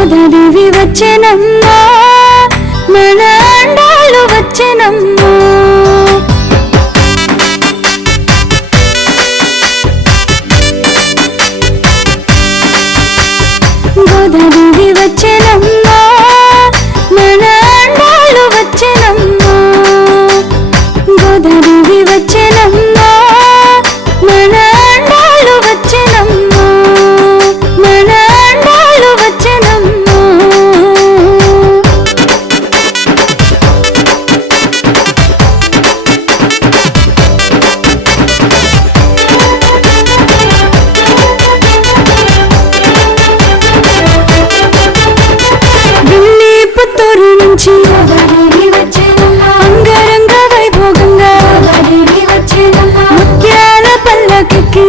గోదాదేవి వచ్చెనమ్మా మన అండాలు వచ్చెనమ్మా గోదాదేవి వచ్చెనమ్మా మన అండాలు వచ్చెనమ్మా గోదాదేవి వచ్చెనమ్మా మన అండాలు వచ్చెనమ్మా మన అండాలు వచ్చెనమ్మా ఢిల్లీ పుత్తూరు నుంచి అంగరంగ వైభోగంగా ముత్యాల పల్లకికి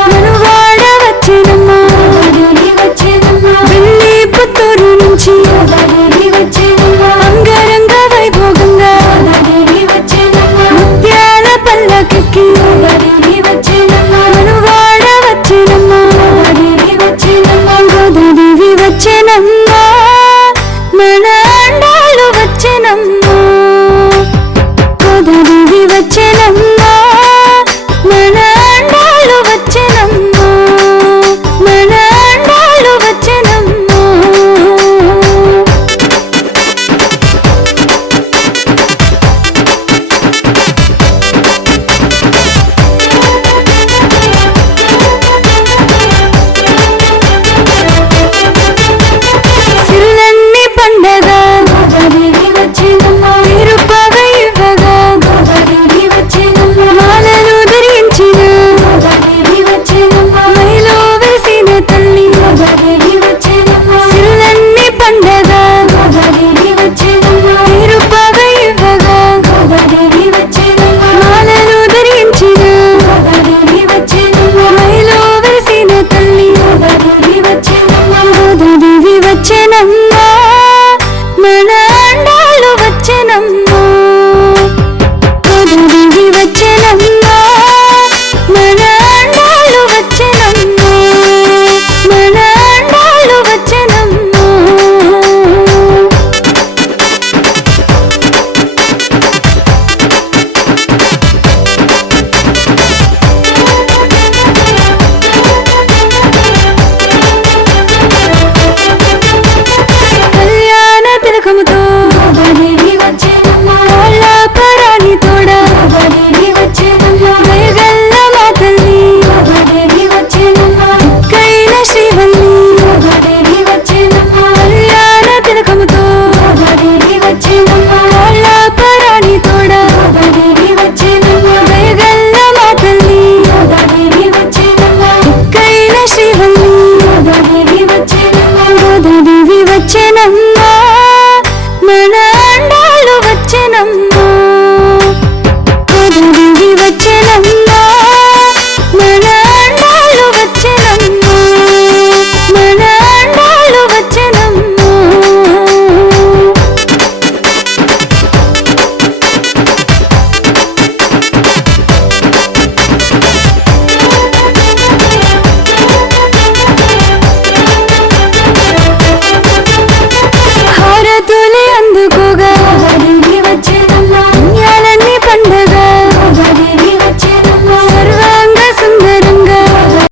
మనువాడ వచ్చెనమ్మా ఢిల్లీ పుత్తూరు నుంచి అంగరంగ వైభోగంగా ముత్యాల పల్లకికి మనువాడ వచ్చెనమ్మా గోదాదేవి వచ్చెనమ్మా మన అండాలు వచ్చెనమ్మా గోదాదేవి వచ్చెనమ్మా మన అండాలు వచ్చెనమ్మా మన అండాలు వచ్చెనమ్మా సిరులన్నీ పండగ తిరుపవై ఇవ్వగా మాలలు ధరించిన మైలో వెలిసిన తల్లి సిరులన్నీ పండగ తిరుపవై ఇవ్వగా మాలలు ధరించిన మైలో వెలిసిన తల్లి గోదాదేవి వచ్చెనమ్మా మన అండాలు వచ్చెనమ్మా గోదాదేవి వచ్చెనమ్మా మన అండాలు వచ్చెనమ్మా మన అండాలు వచ్చెనమ్మా కళ్యాణ తిలకముతో